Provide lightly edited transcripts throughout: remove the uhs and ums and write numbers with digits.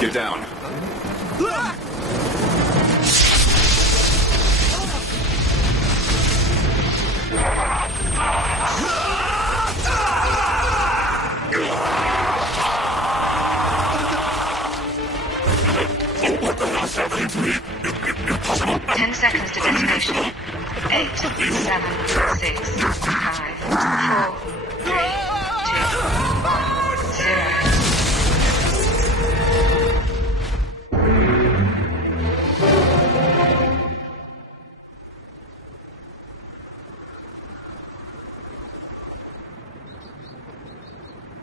Get down. What the hell's happening to me? Impossible. 10 seconds to detonation. 8, 7, 6, 5, 4, 3, 2, 1, 0.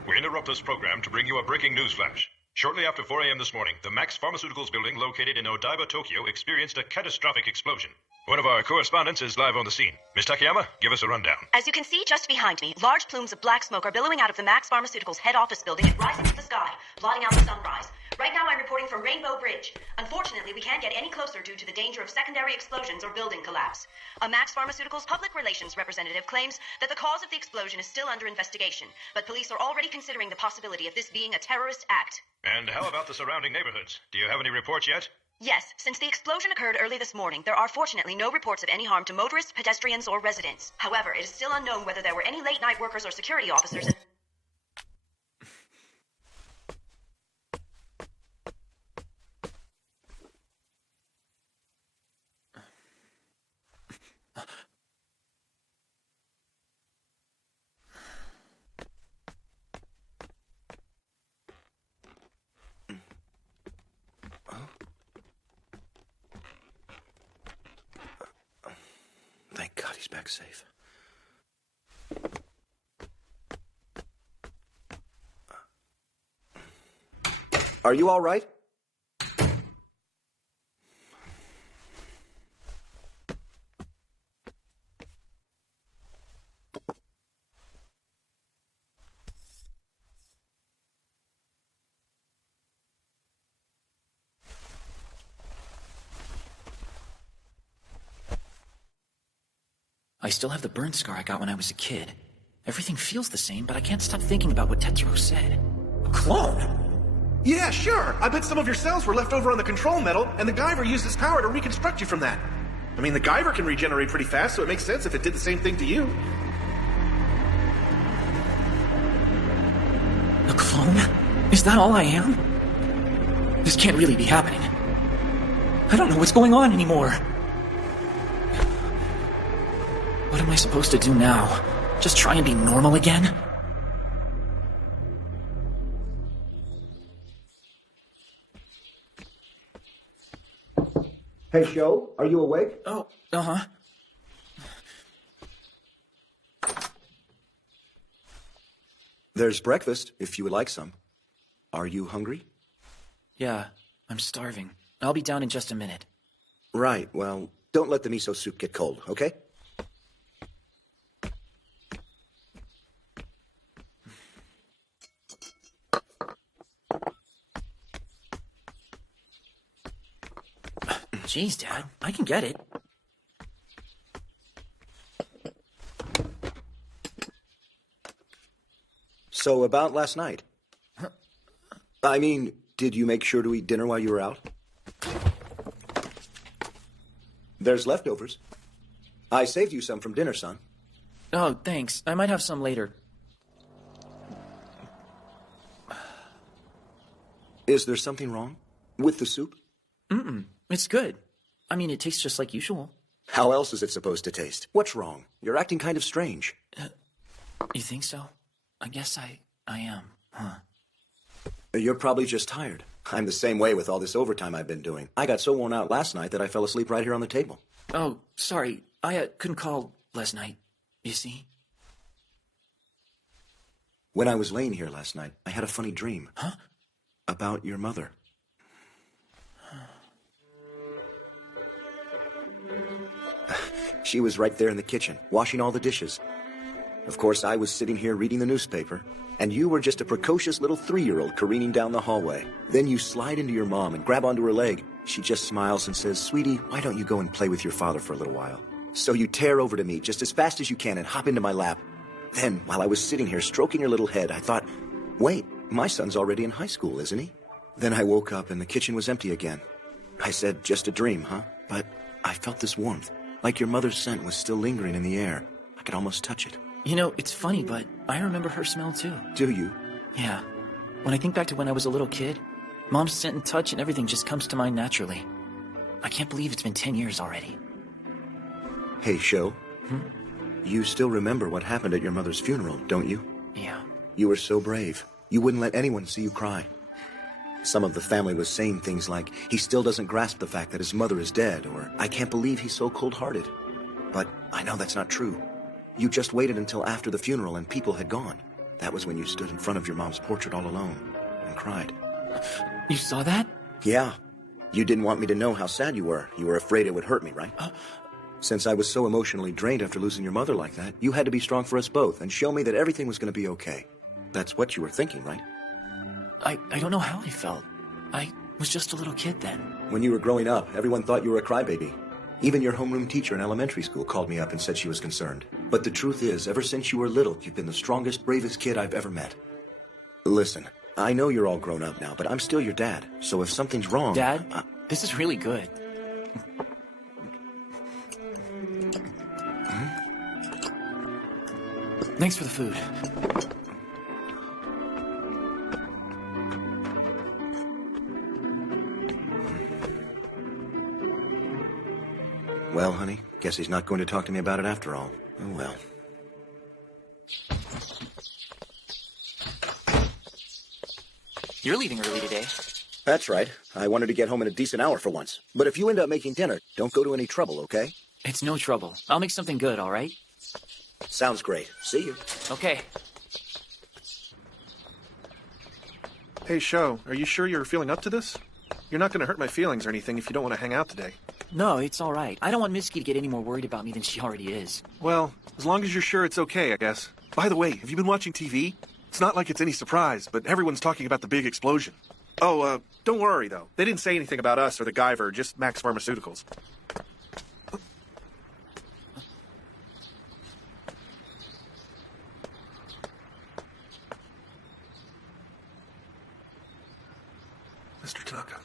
We interrupt this program to bring you a breaking news flash. Shortly after 4 a.m. this morning, the Max Pharmaceuticals building located in Odaiba, Tokyo, experienced a catastrophic explosion. One of our correspondents is live on the scene. Ms. Takayama, give us a rundown. As you can see just behind me, large plumes of black smoke are billowing out of the Max Pharmaceuticals head office building and rising to the sky, blotting out the sunrise. Right now I'm reporting from Rainbow Bridge. Unfortunately, we can't get any closer due to the danger of secondary explosions or building collapse. A Max Pharmaceuticals public relations representative claims that the cause of the explosion is still under investigation, but police are already considering the possibility of this being a terrorist act. And how about the surrounding neighborhoods? Do you have any reports yet? Yes, since the explosion occurred early this morning, there are fortunately no reports of any harm to motorists, pedestrians, or residents. However, it is still unknown whether there were any late-night workers or security officers in... Thank God he's back safe. Are you all right? I still have the burn scar I got when I was a kid. Everything feels the same, but I can't stop thinking about what Tetsuro said. A clone? Yeah, sure. I bet some of your cells were left over on the control metal, and the Guyver used its power to reconstruct you from that. I mean, the Guyver can regenerate pretty fast, so it makes sense if it did the same thing to you. A clone? Is that all I am? This can't really be happening. I don't know what's going on anymore. What am I supposed to do now? Just try and be normal again? Hey, Sho, are you awake? Oh, uh-huh. There's breakfast, if you would like some. Are you hungry? Yeah, I'm starving. I'll be down in just a minute. Right, well, don't let the miso soup get cold, okay? Jeez, Dad, I can get it. So, about last night. I mean, did you make sure to eat dinner while you were out? There's leftovers. I saved you some from dinner, son. Oh, thanks. I might have some later. Is there something wrong with the soup? Mm-mm. It's good. I mean, it tastes just like usual. How else is it supposed to taste? What's wrong? You're acting kind of strange. You think so? I guess I am, huh? You're probably just tired. I'm the same way with all this overtime I've been doing. I got so worn out last night that I fell asleep right here on the table. Oh, sorry. I couldn't call last night, you see? When I was laying here last night, I had a funny dream. Huh? About your mother. She was right there in the kitchen, washing all the dishes. Of course, I was sitting here reading the newspaper, and you were just a precocious little 3-year-old careening down the hallway. Then you slide into your mom and grab onto her leg. She just smiles and says, "Sweetie, why don't you go and play with your father for a little while?" So you tear over to me just as fast as you can and hop into my lap. Then, while I was sitting here stroking your little head, I thought, wait, my son's already in high school, isn't he? Then I woke up and the kitchen was empty again. I said, just a dream, huh? But I felt this warmth, like your mother's scent was still lingering in the air. I could almost touch it. You know, it's funny, but I remember her smell too. Do you? Yeah. When I think back to when I was a little kid, Mom's scent and touch and everything just comes to mind naturally. I can't believe it's been 10 years already. Hey, Sho. You still remember what happened at your mother's funeral, don't you? Yeah. You were so brave. You wouldn't let anyone see you cry. Some of the family was saying things like, he still doesn't grasp the fact that his mother is dead, or I can't believe he's so cold-hearted. But I know that's not true. You just waited until after the funeral and people had gone. That was when you stood in front of your mom's portrait all alone and cried. You saw that? Yeah. You didn't want me to know how sad you were. You were afraid it would hurt me, right? Since I was so emotionally drained after losing your mother like that, you had to be strong for us both and show me that everything was going to be okay. That's what you were thinking, right? I don't know how I felt. I was just a little kid then. When you were growing up, everyone thought you were a crybaby. Even your homeroom teacher in elementary school called me up and said she was concerned. But the truth is, ever since you were little, you've been the strongest, bravest kid I've ever met. Listen, I know you're all grown up now, but I'm still your dad. So if something's wrong... Dad, this is really good. Thanks for the food. Well, honey, guess he's not going to talk to me about it after all. Oh, well. You're leaving early today. That's right. I wanted to get home in a decent hour for once. But if you end up making dinner, don't go to any trouble, okay? It's no trouble. I'll make something good, all right? Sounds great. See you. Okay. Hey, Sho, are you sure you're feeling up to this? You're not going to hurt my feelings or anything if you don't want to hang out today. No, it's all right. I don't want Misky to get any more worried about me than she already is. Well, as long as you're sure it's okay, I guess. By the way, have you been watching TV? It's not like it's any surprise, but everyone's talking about the big explosion. Oh, don't worry, though. They didn't say anything about us or the Guyver, just Max Pharmaceuticals. Mr. Tanaka.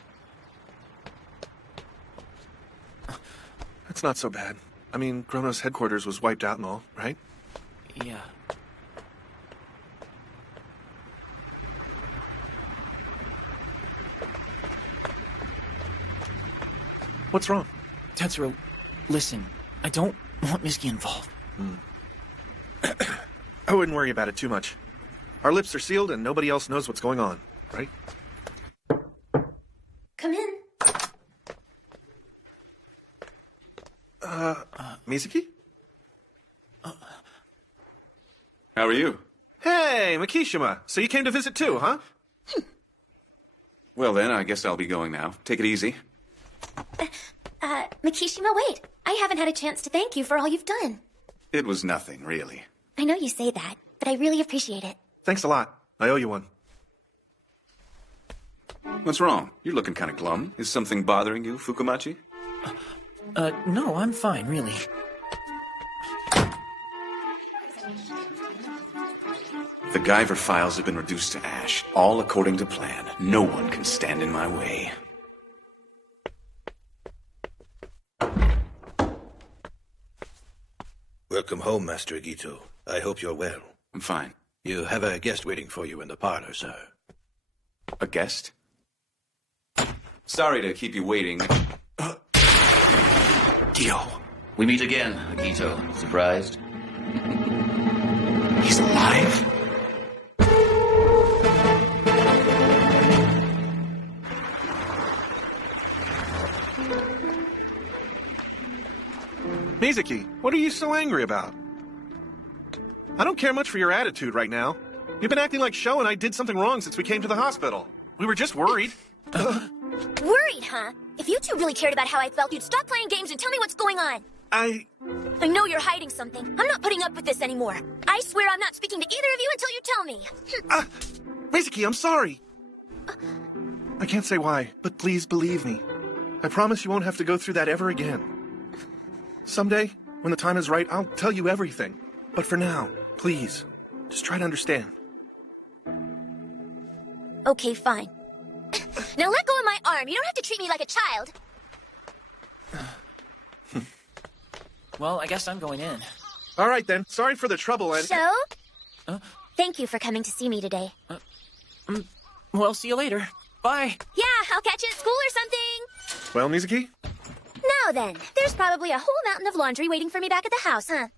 It's not so bad. I mean, Chronos headquarters was wiped out and all, right? Yeah. What's wrong? Tetsuro, listen, I don't want Misky involved. I wouldn't worry about it too much. Our lips are sealed and nobody else knows what's going on, right? Come in. Mizuki? How are you? Hey, Makishima. So you came to visit too, huh? Well then, I guess I'll be going now. Take it easy. Makishima, wait. I haven't had a chance to thank you for all you've done. It was nothing, really. I know you say that, but I really appreciate it. Thanks a lot. I owe you one. What's wrong? You're looking kind of glum. Is something bothering you, Fukumachi? No, I'm fine, really. The Guyver files have been reduced to ash, all according to plan. No one can stand in my way. Welcome home, Master Igito. I hope you're well. I'm fine. You have a guest waiting for you in the parlor, sir. A guest? Sorry to keep you waiting. Dio. We meet again, Akito. Surprised? He's alive? Mizuki, what are you so angry about? I don't care much for your attitude right now. You've been acting like Sho and I did something wrong since we came to the hospital. We were just worried. Worried, huh? If you two really cared about how I felt, you'd stop playing games and tell me what's going on. I know you're hiding something. I'm not putting up with this anymore. I swear I'm not speaking to either of you until you tell me. Mizuki, I'm sorry. I can't say why, but please believe me. I promise you won't have to go through that ever again. Someday, when the time is right, I'll tell you everything. But for now, please, just try to understand. Okay, fine. Now let go of my arm. You don't have to treat me like a child. Well, I guess I'm going in. All right, then. Sorry for the trouble and... So? Thank you for coming to see me today. Well, see you later. Bye. Yeah, I'll catch you at school or something. Well, Mizuki? Now then, there's probably a whole mountain of laundry waiting for me back at the house, huh?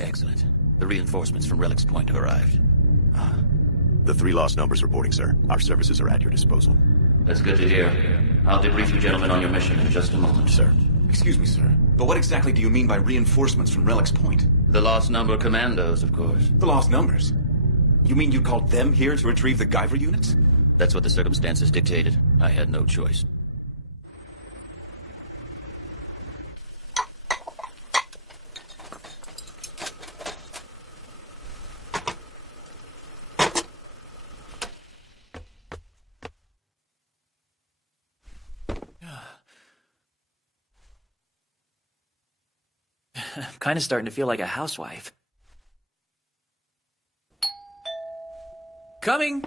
Excellent. The reinforcements from Relic's Point have arrived. The 3 lost numbers reporting, sir. Our services are at your disposal. That's good to hear. I'll debrief you gentlemen on your mission in just a moment. Sir. Excuse me, sir, but what exactly do you mean by reinforcements from Relic's Point? The lost number commandos, of course. The lost numbers? You mean you called them here to retrieve the Guyver units? That's what the circumstances dictated. I had no choice. I'm kind of starting to feel like a housewife. Coming!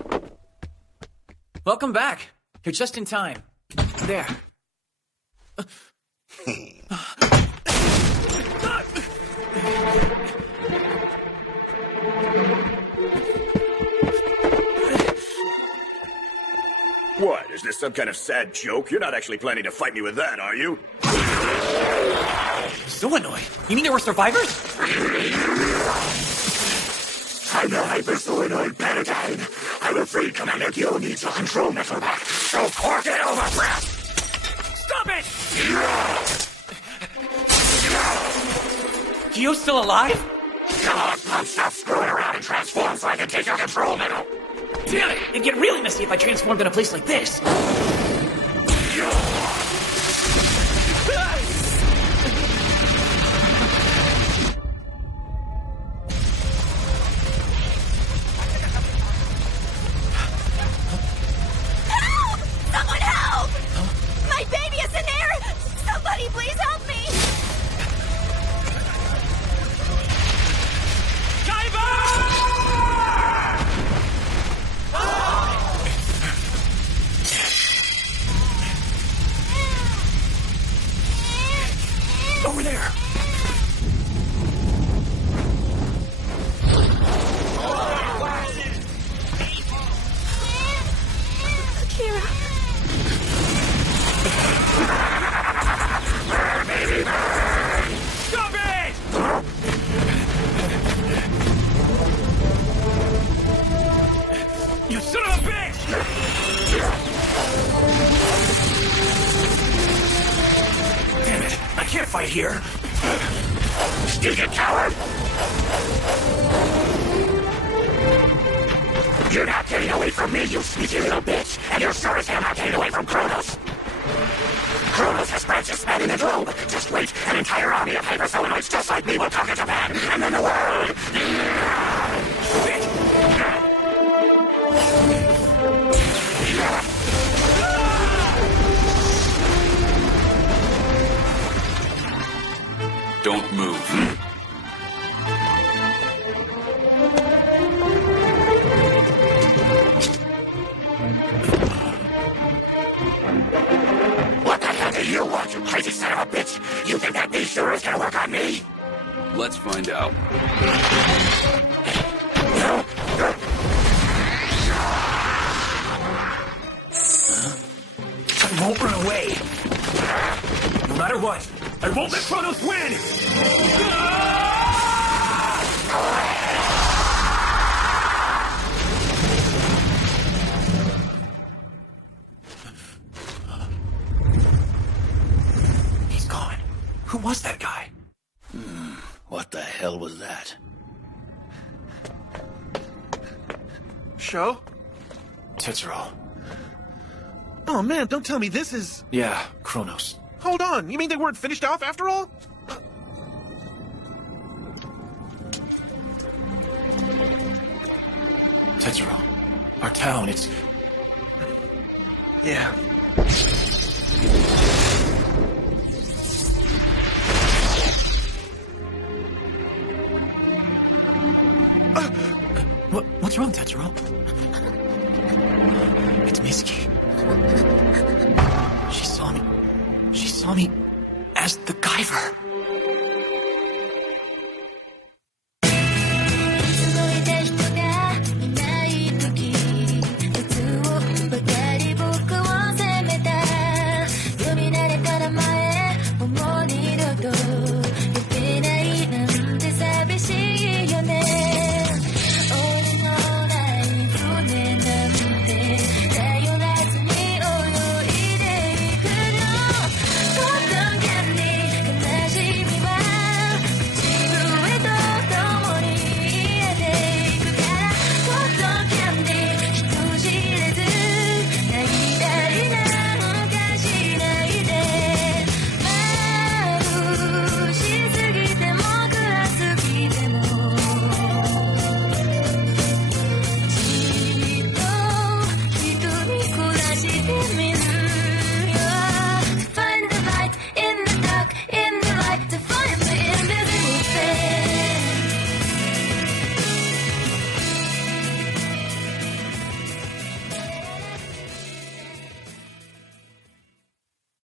Welcome back. You're just in time. There. What? Is this some kind of sad joke? You're not actually planning to fight me with that, are you? Solenoid? You mean there were survivors? I'm the hyper-solenoid paradigm. I'm afraid Commander Gyo needs your control metal back. So fork it over, crap! Stop it! Gyo's still alive? Come on, Pump, stop screwing around and transform so I can take your control metal. Damn it! It'd get really messy if I transformed in a place like this. Someone help! My baby is in there! Somebody please help me! Over there! Akira. Stop it! You son of a bitch! Damn it, I can't fight here. Stupid coward! You're not getting away from me, you sneaky little bitch! And you're sure as hell not getting away from Kronos! Kronos has branches spanning the globe! Just wait, an entire army of hyper-solenoids just like me will conquer Japan, and then the world! Don't move. What the hell do you want, you crazy son of a bitch? You think that beast sure is gonna work on me? Let's find out. I won't run away. No matter what, I won't let Kronos win! He's gone. Who was that guy? What the hell was that? Show? Tetsuo. Oh man, don't tell me this is... Yeah, Kronos. Hold on, you mean they weren't finished off after all? Tetsuo. Our town, it's... Yeah. What's wrong, Tetsuo? It's Mitsuki. She saw me as the Guyver.